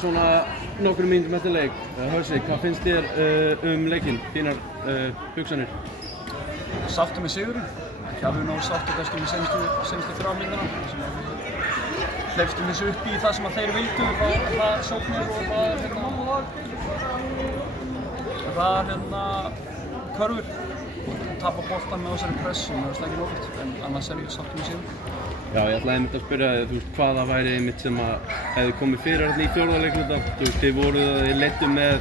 svona nokkrum mínútum eftir leik. Hörsi, hvað finnst þér leikinn, þínar hugsanir? Sáttur með sigurinn. Ekki alveg nógu sáttur kannski með seinustu 3 mínúturnar. Hleyptum þessu upp í það sem að þeir vildu, það sóknir og það körfur. Tapa boltan með þessari pressu, mér finnst það ekki nógult, en annars ég sáttur með sigurinn. Já, ég ætlaði einmitt að spyrja þig, hvaða væri einmitt sem að hefði komið fyrir hérna í 4. leikluta. Þið leiddu með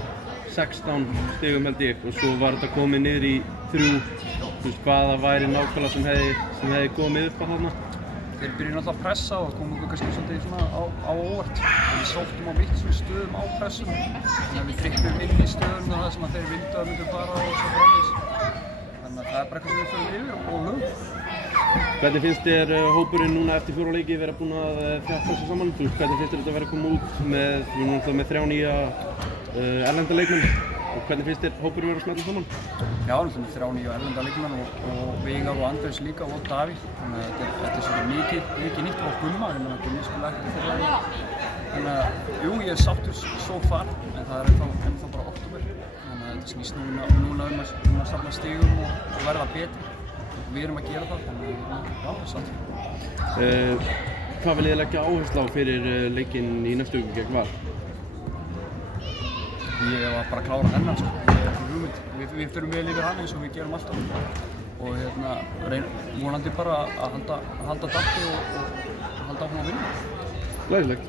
16 stigum held ég og svo var þetta komið niður í 3. Hvaða væri nákvæmlega sem hefði komið upp að þarna? Þeir byrjuðu náttúrulega að pressa og komum okkur kannski svolítið svona á óvart. Við sóttum á vitlausum stöðum á pressum, þannig að við trykktum inn í stöðuna það sem að þeir vildu að myndu fara og svo framvegis. Þannig að það bara eitthvað sem við förum yfir og lögum. Hvernig finnst þér hópurinn núna eftir 4 leiki vera búinn að þjappa þessu saman? Hvernig finnst þér þetta að vera að koma út með 3 nýja erlenda leikmenn? Og hvernig finnst þér hópurinn vera að smella saman? Já, við erum með 3 nýja erlenda leikmenn og Veigar og Andrés líka og Davíð. Þannig að þetta svolítið mikið nýtt á Gumma, þetta er miskulega ekkert fyrir það. Þannig að, jú, ég sáttur so far, en það er ennþá bara október. Þannig að þetta snýst núna að safna stigum og verða betri. Við erum að gera það, þannig að já, sáttur. Hvað vil þið leggja áherslu á fyrir leikinn í næstu viku gegn Val? Ég var bara að klára hennan, sko. Við förum vel yfir hann eins og við gerum alltaf. Og vonandi bara að halda dampi og halda áfram að vinna. Glæsilegt.